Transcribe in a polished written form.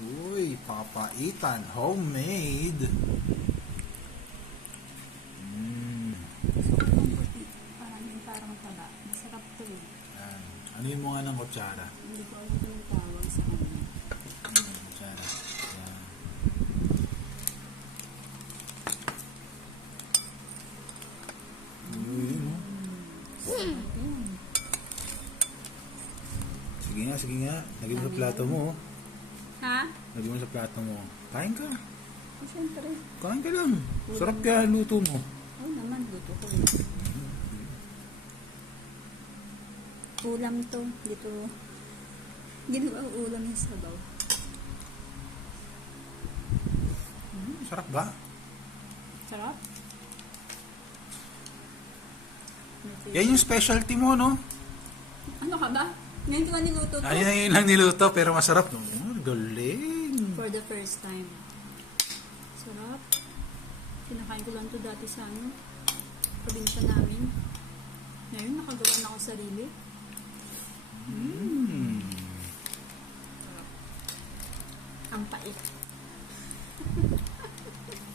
Uy, papaitan. Homemade. Parang taba. Masarap to eh. Ano mo nga ng kutsara? Hindi ko alam kung tawag sa kanya. Kutsara. Yan. Uy, no? Sige nga. Lagyan mo sa plato mo. Ha? Lagyan mo sa plato mo. Kain ka. Siyempre. Kain ka lang. Sarap kaya luto mo. Oo naman, luto ko eh. Ulam to. Dito. Ginawa ulam yung sabaw. Sarap ba? Sarap. Yan yung specialty mo, no? Ano ka ba? Ngayon ko nga niluto to. Ayun yung lang niluto, pero masarap. Galing. For the first time. Sarap. Kinakain ko lang to dati sa probinsya namin. Ngayon, nakagawa na ako sarili. Ang pait.